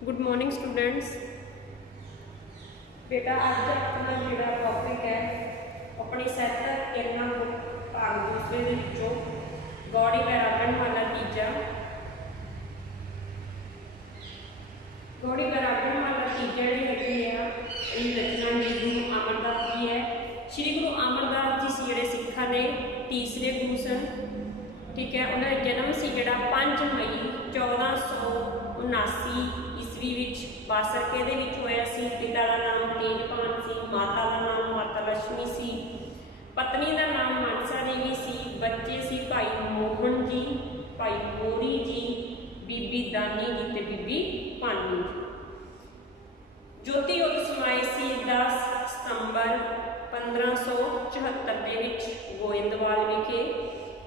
Good morning students. बेटा अज अपना जोड़ा टॉपिक है अपनी साहित्य किरणा भाग दूसरे के गौड़ी पैरागण वाला तीजा। गौड़ी पैरागण वाला तीजा जी रचना जी गुरु अमरदास जी है। श्री गुरु अमरदास जी से जोड़े सिखा ने तीसरे गुरु सन, ठीक है। उन्होंने जन्म से जोड़ा 5 मई 1479 ईस्वी बासरके दे विच होया सी। पिता का नाम तेजपाल सी, माता का नाम माता लक्ष्मी सी, पत्नी का नाम मनसा देवी सी, बच्चे सी भाई मोहन जी, भाई मोरी जी, बीबी दानी जी ते बीबी पानी जी। ज्योति उत समाए सी 10 सितंबर 1574 दे विच गोइंदवाल विखे।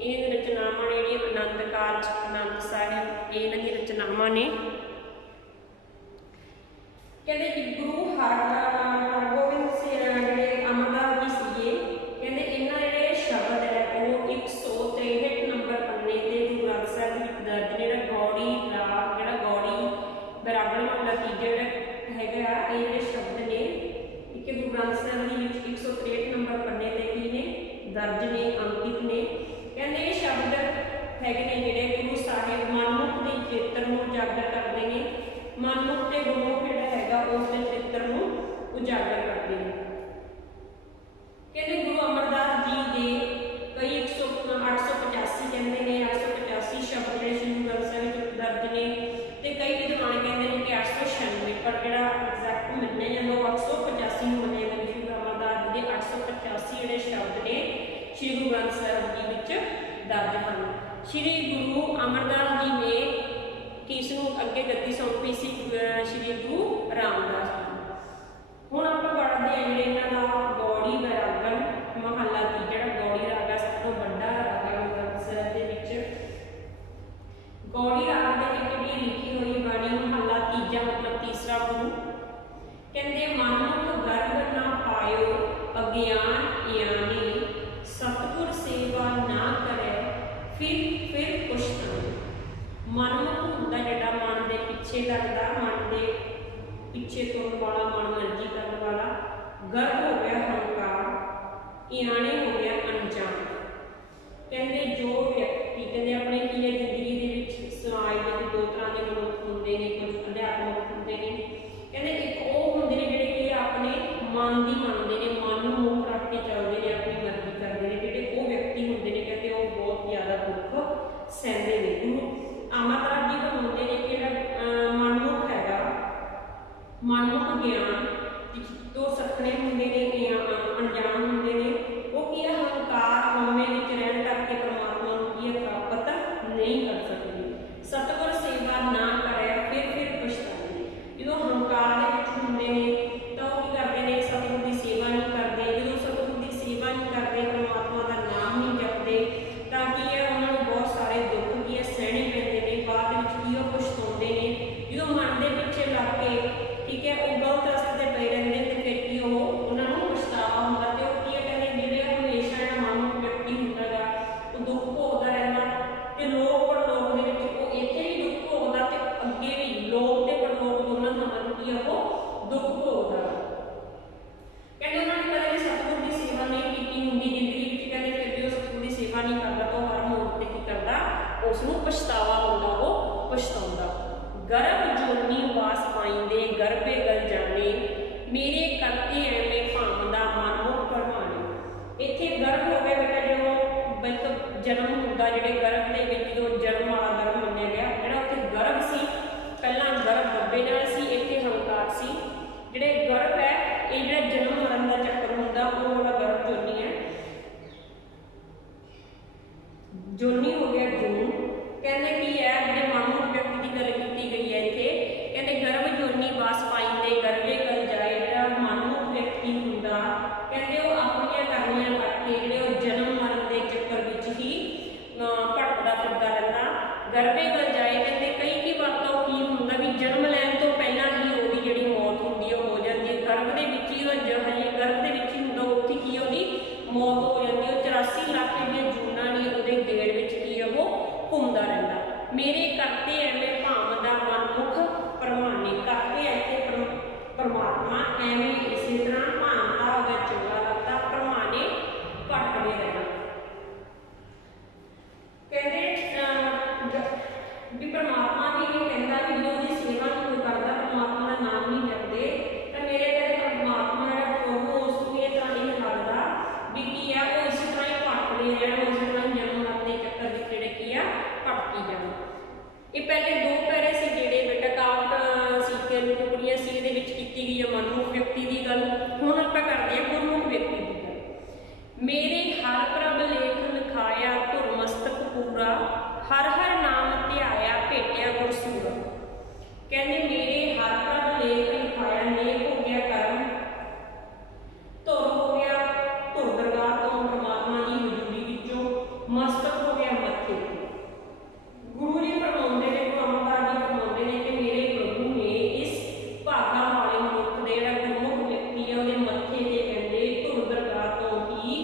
इन रचनावां ने आनंद कारज, आनंद साहिब, इन्हां दी रचनावां ने। कहते गुरु हरगोबिंद जिहड़े अमरदास जी सीगे, कहते इन्हां जिहड़े शब्द है वो 163 नंबर पन्ने ते गुरु ग्रंथ साहिब विच दर्ज ने। गौड़ी राग जिहड़ा गौड़ी पैरागण वाला तीजा हैगा ये जिहड़े शब्द ने एक गुरु ग्रंथ साहिब दे विच 163 नंबर पन्ने ते की ने दर्ज ने, अंकित ने। कहते ये शब्द हैगे ने जिहड़े गुरु साहिब मनमुख दे चरित्र नूं उजागर करदे ने। मनमुख ते गुरमुख जिहड़ा हैगा उस दे चरित्र नूं उजागर करदे ने। कहते गुरु अमरदास जी दे कई 885 कहते ने 885 शब्द जिहड़े श्री गुरु ग्रंथ साहिब विच दर्ज ने ते कई विद्वान कहते हैं कि 896, पर जिहड़ा एग्जैक्ट मन्निया जांदा वो 885 नूं मन्निया जांदा। श्री गुरु अमरदास जी दे 885 जिहड़े शब्द ने श्री गुरु ग्रंथ साहिब जी विच दर्ज हैं। श्री गुरु अमरदास जी ने किसनूं अगे गद्दी सौंपी सी? श्री गुरु रामदास जी। हुण आपां पढ़दे हां जिहड़े इन्हां दा गौड़ी पैरागण महला तीजा गौड़ी राग है, सब तों वड्डा राग है ग्रंथ साहिब दे विच। गौड़ी राग दे विच जिहड़ी लिखी हुई बाणी महला तीजा मतलब तीसरा गुरु। कहंदे मनमुख गर्भ ना पायो अज्ञान यानी, सतगुर सेवा ना करे फिर पुछतानी। मनमुख हुंदा जिहड़ा मन दे पिछे लगदा, मन दे पिछे तुरन वाला, मन मर्जी करन वाला। गर्भ हो गया हंकार, इयाने हो गया अनजान। कहंदे जो व्यक्ति कहंदे अपने की है जिंदगी दे विच समाज दे दो तरह के मनुख हुंदे ने, कुछ अध्यात्मक हुंदे ने। कहंदे एक वो हुंदे ने जिहड़े कि अपने मन दी मनदे ने, मन नूं मुख रख के चलदे ने, अपनी मर्जी करदे ने। जिहड़े वो व्यक्ति हुंदे ने कहंदे वो बहुत ज्यादा दुख सहंदे ने। गुरु अमरदास जी बनाते हैं कि मनमुख हैगा, मनमुख ज्ञान तो सखने होंगे ने, अनजान होंगे ने। वो की हंकार हमें विच रहन करके परमात्मा की प्राप्त नहीं कर सकते। सतगुर सेवा ना करे फिर पछतावे। जो हंकार दे विच होंगे ने तो की करते हैं? सतगुर की सेवा नहीं करते। जो सतगुर की सेवा नहीं करते, परमात्मा का नाम नहीं जपते, ताकि उन्होंने बहुत सारे दुख की सहने पैंदे ने, बाद विच की पछताउंदे ने। जो मन के पिछे लग के, ठीक है, वो गलत रस्ते ते पए रहिंदे ते फिर की उन्होंने पछतावा हुंदा। ते वो की कहंदे जिहड़े हमेशा जिहड़ा मनमुख व्यक्ति हुंदा गा वो दुख भोगदा रहिंदा ते लोक परलोक दे विच वो इत्थे भी दुख भोगदा ते अगे भी लोक ते परलोक दोनों थावां ते की दुख भोगदा। कहंदे उन्होंने कदे भी सतगुर की सेवा नहीं कीती हुंदी जिंदगी विच। कहंदे फिर भी वो सतगुर की सेवा नहीं करदा तो हर मोड़ ते की करदा उसनूं पछतावा हुंदा, वो पछताउंदा। गर्भ जोनी वास पाइंदे गर्भे गल जाने, मेरे करते एवें भावदा मनमुख भरमाने। इत्थे गर्भ हो गया बेटा जो बिल्कुल जन्म होंदा, जिहड़े गर्भ दे विच जो जन्म वाला गर्भ मन्निया गया, जिहड़ा उत्थे गर्भ सी पहला गर्भ डब्बे नाल सी, इत्थे हंकार सी। जिहड़े गर्भ है ये जिहड़ा जन्म मरण दा चक्कर हुंदा वो वाला गर्भ जोनी है। जोनी हो गया जून। कहते की है जिहड़े मनमुख व्यक्ति की गल की गई है इत्थे, कहते गर्भ जोनी वास पाइंदे गर्भे गल जाए। जिहड़ा मनमुख व्यक्ति हुंदा कहते वो अपनियां करनियां करके जिहड़े वो जन्म मरण के चक्कर विच ही भटकदा फिरदा रहिंदा। गर्भे गल जाए कहते कई की बार तो की हुंदा भी जन्म लैण तो पहला ही ओहदी जिहड़ी मौत हुंदी है हो जाती है। गर्भ दे विच ही हजे गर्भ दे विच ही हुंदा, उत्थे की ओहदी मौत हो जाती है। 84 लाख जिहड़ियां जूनां ने ओहदे गेड़ विच की वो घूमदा रहिंदा। मेरे करते एवें भावदा मनमुख परमाने करके इतने परमात्मा एवं इसी तरह भानता हो गया चंगा लगता परमाने भटकते रहना। कहते भी परमात्मा भी ये कहता कि जो उसकी सेवा कोई करता परमात्मा का नाम नहीं करते तो मेरे घर परमात्मा है प्रभु उसको ये तरह नहीं लगता भी की है वो इसी तरह ही भटकते रहना उसी तरह जन्म अपने चक्कर के जेड़े की है भटकी जाना। ये पहले दो पैरे से जेड़े बेटा कावट सी के टुकड़ियां सी दे विच कीती गई है मनमुख व्यक्ति की गल हुण आपां करदे हां गुरमुख व्यक्ति की गल। मेरे हर प्रभ लेख लिखाया धुर मस्तक पूरा हर हर नाम ध्याया भेटिया गुरसूरा। कहते मेरे हर प्रभ लेख लिखाया लेख हो गया कर्म धुर हो गया धुर दरगाह तो परमात्मा की हजूरी विचों मस्तक हो गया मत्थे। गुरु जी फरमाउंदे ने गुरु अमरदास जी फरमाउंदे ने कि मेरे प्रभु ने इस भागा वाले मनुख दे जिहड़ा गुरमुख व्यक्ति है उहदे मत्थे ते कहंदे धुर दरगाह तो ही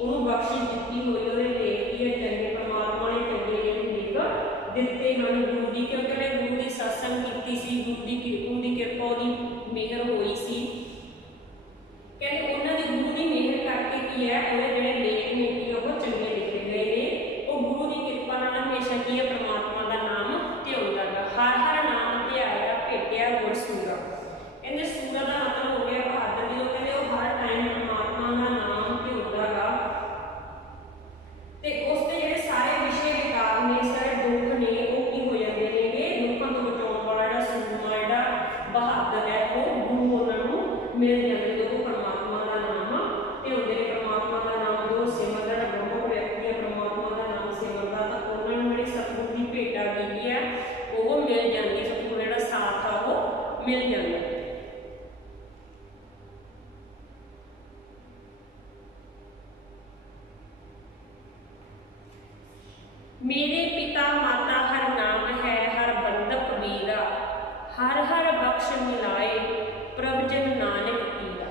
उहनूं बख्शिश दित्ती होई उहदे लेख की चंगे परमात्मा ने चंगे दिते हैं गुरु जी क्योंकि मैं गुरु की सत्संग की सी गुरु की कृपा की मेहर हुई सी। कहते उन्होंने गुरु की मेहर करके की है वो जो लेख ने कि वो चंगे लिखे गए हैं वो गुरु की कृपा हमेशा की है परमात्मा का नाम ध्याउंदा गा हर हर नाम ध्याया भेटिया गुरसूरा। कहते सूरा का मतलब हो गया बहादुर जो कहते वो हर टाइम परमात्मा का नाम ध्याउंदा गा ते उसके जेडे सारे विषय विकार ने सारे दुख ने वो की हो जाते हैं दुखों तो बचाने वाला जो सूरमा जो बहादुर है वो गुरु उन्होंने मिल जाते जो परमात्मा का नाम ध्याउंदे ने। परमात्मा का नाम जो सिमरदा जो ब्रह्म व्यक्ति है परमात्मा का नाम सिमरदा तो उन्होंने जी सतगुरु की भेटा की है वो मिल जाती है सतगुरु जो साथ है वो मिल जाता है। मेरे पिता माता हर नाम है हर बंधक वीरा हर हर बख्श मिलाए प्रभ जन नानक पीरा।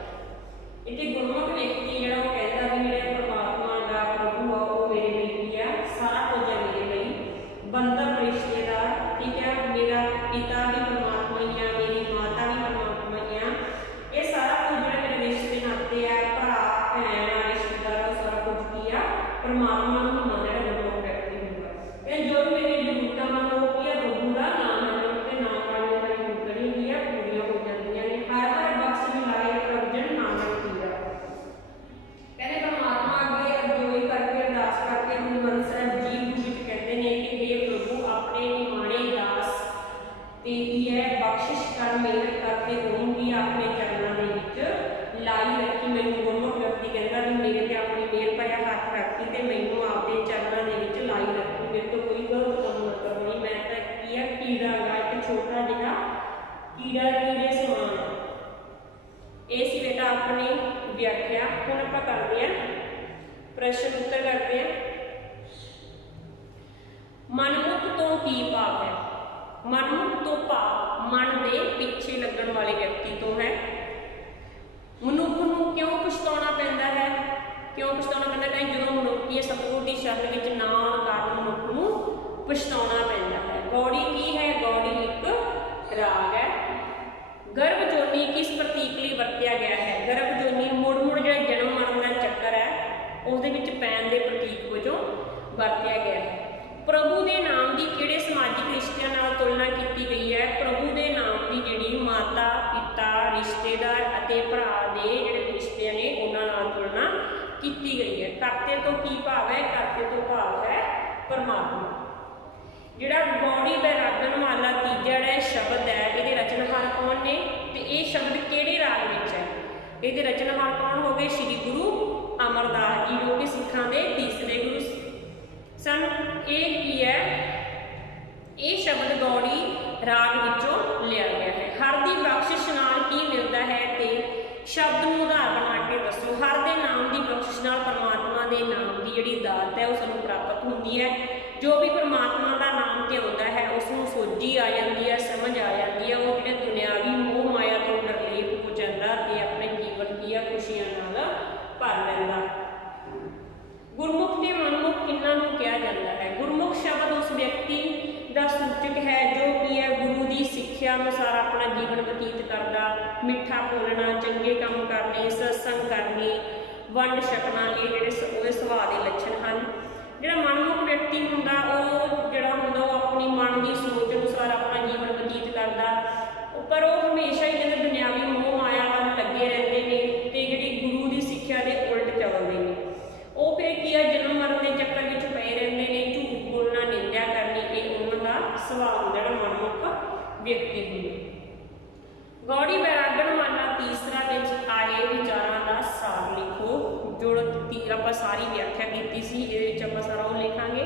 इतने गुरमुख व्यक्ति जो कहता भी मेरे परमात्मा का प्रभु आ वो मेरे लिए है सारा कुछ है मेरे लिए बंधक रिश्तेदार ठीक है मेरा पिता भी परमात्मा ही है मेरी माता भी परमात्मा ही है ये सारा कुछ जो मेरे रिश्ते नाते है भरा भैन रिश्तेदार सारा कुछ किया परमात्मा को माना जो भी मेरी जरूरत मन वो की प्रभु का नाम है नाम वाले जरूरत नहीं है पूरी हो जाती है हर हर बख्श मिलाए प्रभजन नानक पीरा। कहते परमात्मा अगे अरजोई करके अरदास करके गुरु ग्रंथ साहिब जी गुरु कहते हैं कि हे प्रभु अपने निमाणे दास ते की है बख्शिश कर मेहर करते रहूंगी अपने चरणों के विच लाई रखी। मैनूं गुरमुख व्यक्ति कहता भी मेरे ते अपनी मेहर भरिया हाथ रखी ते मैनूं आपके चरणों के विच लाई रखी मेरे तो कोई गलत काम ना करो मैं तो किया कीड़ा गा एक छोटा जिहा कीड़ा कीड़े समान है। इस बेटा अपनी व्याख्या हुण आपां करदे हां प्रश्न उत्तर करते हैं। मनमुख तो की भाव है मनमुख तो भाव मन के पिछे लगन वाले व्यक्ति तो है। मनुख नूं क्यों पछताउणा पैंदा है क्यों पछताउणा पैंदा कहीं जो मनुख की सतगुरु की शरण विच ना आउण कारण मनुख नूं पछताउणा पैंदा है। गौड़ी की है गौड़ी एक राग है। गर्भ जोनी किस प्रतीक लिए वरत्या गया है गर्भ जोनी मुड़ मुड़ जो जन्म मरण का चक्कर है उसदे विच पैण दे प्रतीक वजों वरत्या गया है। प्रभु के नाम की किहड़े समाजिक रिश्तिਆਂ नाल तुलना की गई है प्रभु के नाम की जिहड़ी माता पिता रिश्तेदार अते भरा दे जिहड़े रिश्ते ने उन्हां नाल तुलना की गई है। करते तो की भाव है करते तो भाव है परमात्मा। जिहड़ा गौड़ी वैरागन वाला तीजा जिहड़ा शब्द है इहदे रचनहार कौन ने ते ये शब्द किहड़े राग विच है इहदे रचनहार कौन हो गए श्री गुरु अमरदास जी जो कि सिखां दे तीसरे गुरु सन। एक की है ये शब्द गौड़ी राग विचों लिया गया है। हर दी बख्शिश नाल की मिलता है ते शब्द नूं उधार बना के दसो। हर दे नाम की बख्शिश नाल परमात्मा के नाम की जिहड़ी दात है उस नूं प्राप्त होंदी है। जो भी परमात्मा का नाम ध्याउंदा है उसनूं सोझी आ जाती है समझ आ जाती है वो जिहड़े दुनियावी मोह माया तो निर्लेप हो जाता ते अपने जीवन की खुशियां नाल भर लैंदा। गुरमुख ते मनमुख किन्हां नूं कहा जाता है। गुरमुख शब्द उस व्यक्ति का सूचक है जो कि है गुरु की सिक्ख्या ਸਿੱਖਿਆ ਅਨੁਸਾਰ ਆਪਣਾ ਜੀਵਨ ਬਤੀਤ ਕਰਦਾ, ਮਿੱਠਾ ਬੋਲਣਾ, ਚੰਗੇ ਕੰਮ ਕਰਨੇ, ਸਤਸੰਗ ਕਰਨੀ, ਵੰਡ ਛਕਣਾ, ਇਹ ਜਿਹੜੇ ਉਹਦੇ ਸੁਭਾਅ ਦੇ ਲੱਛਣ ਹਨ। ਜਿਹੜਾ ਮਨਮੁਖ ਵਿਅਕਤੀ ਹੁੰਦਾ ਉਹ ਆਪਣੀ ਮਨ ਦੀ ਸੋਚ ਅਨੁਸਾਰ ਆਪਣਾ ਜੀਵਨ ਬਤੀਤ ਕਰਦਾ, ਪਰ ਉਹ ਹਮੇਸ਼ਾ ਹੀ ਕਹਿੰਦੇ ਦੁਨਿਆਵੀ ਮੋਹ ਮਾਇਆ ਵੱਲ ਲੱਗੇ ਰਹਿੰਦੇ ਨੇ ਤੇ ਜਿਹੜੀ ਗੁਰੂ ਦੀ ਸਿੱਖਿਆ ਦੇ ਉਲਟ ਚੱਲਦੇ ਨੇ। ਉਹ ਫਿਰ ਕੀ ਆ, ਜਨਮ ਮਰਨ ਦੇ ਚੱਕਰ ਵਿੱਚ ਪਏ ਰਹਿੰਦੇ ਨੇ, ਝੂਠ ਬੋਲਣਾ, ਨਿੰਦਿਆ ਕਰਨੀ, ਇਹ ਉਹਨਾਂ ਦਾ ਸੁਭਾਅ ਹੁੰਦਾ ਜਿਹੜਾ ਮਨਮੁਖ ਵਿਅਕਤੀ ਹੁੰਦਾ। ਗੌੜੀ ਵੈਰਾਗਣ ਮਾਲਾ ਤੀਸਰਾ ਵਿੱਚ ਆਏ ਵਿਚਾਰਾਂ ਦਾ ਸਾਰ ਲਿਖੋ। ਜੋ ਆਪਾਂ ਸਾਰੀ ਵਿਆਖਿਆ ਕੀਤੀ ਸੀ, ਇਹਦੇ ਵਿੱਚ ਆਪਾਂ ਸਾਰਾ ਉਹ ਲਿਖਾਂਗੇ।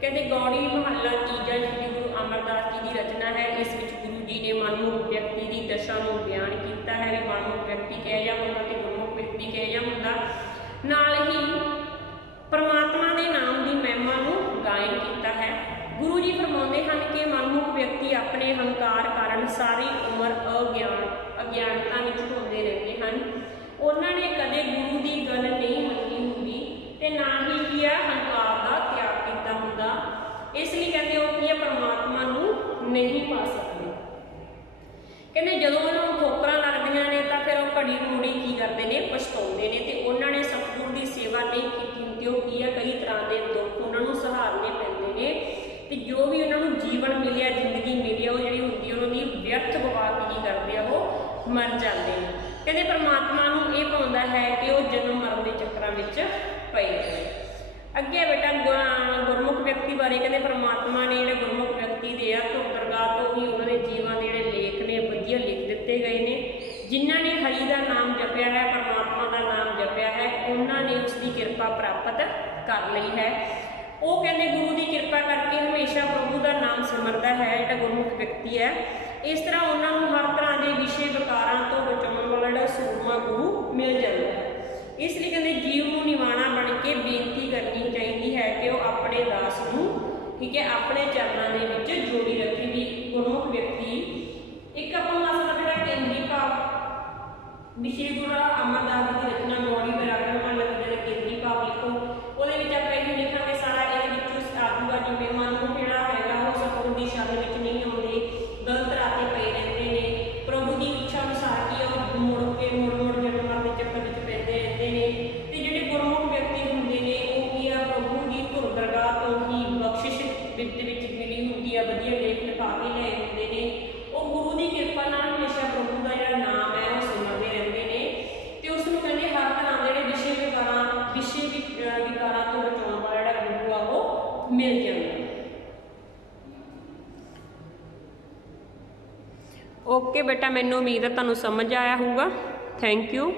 ਕਹਿੰਦੇ ਗੌੜੀ ਮਹੱਲਾ ਤੀਜਾ ਸ਼੍ਰੀ ਗੁਰੂ ਅਮਰਦਾਸ ਜੀ ਦੀ ਰਚਨਾ ਹੈ। ਇਸ ਵਿੱਚ ਗੁਰੂ ਜੀ ਨੇ ਮਨਮੁਖ ਵਿਅਕਤੀ ਦੀ ਦਸ਼ਾ ਨੂੰ ਬਿਆਨ ਕੀਤਾ ਹੈ ਵੀ ਮਨਮੁਖ ਵਿਅਕਤੀ ਕਿਹੋ ਜਿਹਾ ਹੁੰਦਾ ਤੇ ਗੁਰਮੁਖ ਵਿਅਕਤੀ ਕਿਹੋ ਜਿਹਾ ਹੁੰਦਾ। ਨਾਲ ਹੀ ਪਰਮਾਤਮਾ ਦੇ ਨਾਮ ਦੀ ਮਹਿਮਾ ਨੂੰ ਗਾਇਨ ਕੀਤਾ ਹੈ। ਗੁਰੂ ਜੀ ਫਰਮਾਉਂਦੇ ਹਨ ਕਿ ਮਨਮੁਖ ਵਿਅਕਤੀ ਆਪਣੇ ਹੰਕਾਰ ਕਾਰਨ ਸਾਰੀ ਉਮਰ ਅਗਿਆਨਤਾ ਵਿੱਚ ਘੁੰਮਦੇ ਰਹਿੰਦੇ ਹਨ। ਉਹਨਾਂ ਨੇ ਕਦੇ ਗੁਰੂ ਦੀ ਗੱਲ ਨਹੀਂ ਮੰਨੀ ਹੁੰਦੀ ਤੇ ਨਾ ਹੀ ਕੀ ਹੈ ਹੰਕਾਰ ਦਾ ਤਿਆਗ ਕੀਤਾ ਹੁੰਦਾ। ਇਸ ਲਈ ਕਹਿੰਦੇ ਉਹ ਕੀ ਹੈ ਪਰਮਾਤਮਾ ਨੂੰ ਨਹੀਂ ਪਾ ਸਕਦੇ। ਕਹਿੰਦੇ ਜਦੋਂ ਉਹਨਾਂ ਨੂੰ ਠੋਕਰਾਂ ਲੱਗਦੀਆਂ ਨੇ ਤਾਂ ਫਿਰ ਉਹ ਘੜੀ ਘੂੜੀ ਕੀ ਕਰਦੇ ਨੇ, ਪਛਤਾਉਂਦੇ ਨੇ ਤੇ ਉਹਨਾਂ ਨੇ ਸਤਿਗੁਰ ਦੀ ਸੇਵਾ ਨਹੀਂ ਕੀਤੀ ਹੁੰਦੀ। ਉਹ ਕੀ ਹੈ ਕਈ ਤਰ੍ਹਾਂ ਦੇ ਦੁੱਖ ਉਹਨਾਂ ਨੂੰ ਸਹਾਰਨੇ ਪੈਂਦੇ ਨੇ ਤੇ ਜੋ ਵੀ ਉਹਨਾਂ ਨੂੰ ਜੀਵਨ ਮਿਲਿਆ, ਜ਼ਿੰਦਗੀ ਮਿਲੀ, ਉਹ ਜਿਹੜੀ ਹੁੰਦੀ ਉਹਨਾਂ ਦੀ ਵਿਅਰਥ ਗਵਾ ਕੇ ਕੀ ਕਰਦੇ ਆ, ਉਹ ਮਰ ਜਾਂਦੇ ਨੇ। ਕਹਿੰਦੇ ਪਰਮਾਤਮਾ ਨੂੰ ਇਹ ਪਾਉਂਦਾ ਹੈ ਕਿ ਉਹ ਜਨਮ ਮਰਨ ਦੇ ਚੱਕਰਾਂ ਵਿੱਚ ਪਏ ਨੇ। ਅੱਗੇ ਬੇਟਾ ਗੁਰਮੁਖ ਵਿਅਕਤੀ ਬਾਰੇ ਕਹਿੰਦੇ ਪਰਮਾਤਮਾ ਨੇ ਜਿਹੜੇ ਗੁਰਮੁਖ ਵਿਅਕਤੀ ਦੇ ਆ ਧੁਰ ਦਰਗਾਹ ਤੋਂ ਹੀ ਉਹਨਾਂ ਦੇ ਜੀਵਨ ਦੇ ਜਿਹੜੇ ਲੇਖ ਨੇ ਵਧੀਆ ਲਿਖ ਦਿੱਤੇ ਗਏ ਨੇ। ਜਿਨ੍ਹਾਂ ਨੇ ਹਰੀ ਦਾ ਨਾਮ ਜਪਿਆ ਹੈ, ਪਰਮਾਤਮਾ ਦਾ ਨਾਮ ਜਪਿਆ ਹੈ, ਉਹਨਾਂ ਨੇ ਉਸ ਦੀ ਕਿਰਪਾ ਪ੍ਰਾਪਤ ਕਰ ਲਈ ਹੈ। ਉਹ ਕਹਿੰਦੇ ਗੁਰੂ ਦੀ ਕਿਰਪਾ ਕਰਕੇ ਹਮੇਸ਼ਾ ਪ੍ਰਭੂ ਦਾ ਨਾਮ ਸਿਮਰਦਾ ਹੈ ਜਿਹੜਾ ਗੁਰਮੁਖ ਵਿਅਕਤੀ ਹੈ। ਇਸ ਤਰ੍ਹਾਂ ਉਹਨਾਂ ਨੂੰ ਹਰ ਤਰ੍ਹਾਂ ਦੇ ਵਿਸ਼ੇ ਵਿਕਾਰਾਂ ਤੋਂ ਬਚਾਉਣ ਵਾਲਾ ਜਿਹੜਾ ਸੂਰਮਾ ਗੁਰੂ ਮਿਲ ਜਾਂਦਾ ਹੈ। ਇਸ ਲਈ ਕਹਿੰਦੇ ਜੀਵ ਨੂੰ ਨਿਵਾਣਾ ਬਣ ਕੇ ਬੇਨਤੀ ਕਰਨੀ ਚਾਹੀਦੀ ਹੈ ਕਿ ਉਹ ਆਪਣੇ ਦਾਸ ਨੂੰ ਠੀਕ ਹੈ ਆਪਣੇ ਚਰਨਾਂ ਦੇ ਵਿੱਚ ਜੋੜੀ ਰੱਖੇ ਵੀ ਗੁਰਮੁਖ ਵਿਅਕਤੀ। ਇੱਕ ਆਪਾਂ ਨੂੰ ਅਸਲ ਜਿਹੜਾ ਕੇਂਦਰੀ ਭਾਵ ਵੀ ਸ਼੍ਰੀ ਗੁਰੂ ਅਮਰਦਾਸ ਜੀ ਦੀ ਰਚਨਾ ਗੌੜੀ ਵੈਰਾਗਣ ਮਾਲਾ ਦਾ ਕੇਂਦਰੀ ਭਾਵ ਲਿਖੋ। ਉਹਦੇ ਵਿੱਚ ਆਪਾਂ ਇਹ ਲਿਖਾਂਗੇ ਸਾਰਾ, ਇਹਦੇ ਵਿੱਚ ਆਜੂਗਾ ਜਿਵੇਂ ਮਨਮੁਖ ਜਿਹੜਾ ਹੈਗਾ ਉਹ ਸਤਿਗੁਰ ਦੀ ਸ਼ਰਨ ਵਿੱਚ ਨਹੀਂ ਆਉਂਦੇ, ਗਲਤ ਰਾਹ ਤੇ ਪਏ ਰਹਿੰਦੇ ਨੇ, ਪ੍ਰਭੂ ਦੀ ਇੱਛਾ ਅਨੁਸਾਰ ਕੀ ਉਹ ਮੁੜ ਜਨਮ ਮਰਨ ਦੇ ਚੱਕਰ ਵਿੱਚ ਪੈਂਦੇ ਰਹਿੰਦੇ ਨੇ। ਤੇ ਜਿਹੜੇ ਗੁਰਮੁਖ ਵਿਅਕਤੀ ਹੁੰਦੇ ਨੇ ਉਹ ਕੀ ਆ ਪ੍ਰਭੂ ਦੀ ਧੁਰ ਦਰਗਾਹ ਤੋਂ ਹੀ ਬਖਸ਼ਿਸ਼ ਵਿੱਚ ਮਿਲੀ ਹੁੰਦੀ ਆ, ਵਧੀਆ ਲੇਖ ਲਿਖਾ ਕੇ ਲਏ ਹੁੰਦੇ ਨੇ। ਉਹ ਗੁਰੂ ਦੀ ਕਿਰਪਾ ਨਾਲ ਹਮੇਸ਼ਾ ਪ੍ਰਭੂ ਦਾ ਜਿਹੜਾ ਨਾਮ ਹੈ ਉਹ ਸਿਮਰਦੇ ਰਹਿੰਦੇ ਨੇ ਤੇ ਉਸ ਨੂੰ ਕਹਿੰਦੇ ਹਰ ਤਰ੍ਹਾਂ ਦੇ ਜਿਹੜੇ ਵਿਸ਼ੇ ਵਿਕਾਰਾਂ ਤੋਂ ਬਚਾਉਣ ਵਾਲਾ ਜਿਹੜਾ ਗੁਰੂ ਆ ਉਹ ਮਿਲ ਜਾਂਦਾ। ਓਕੇ ਬੇਟਾ, ਮੈਨੂੰ ਉਮੀਦ ਹੈ ਤੁਹਾਨੂੰ ਸਮਝ ਆਇਆ ਹੋਊਗਾ। Thank you.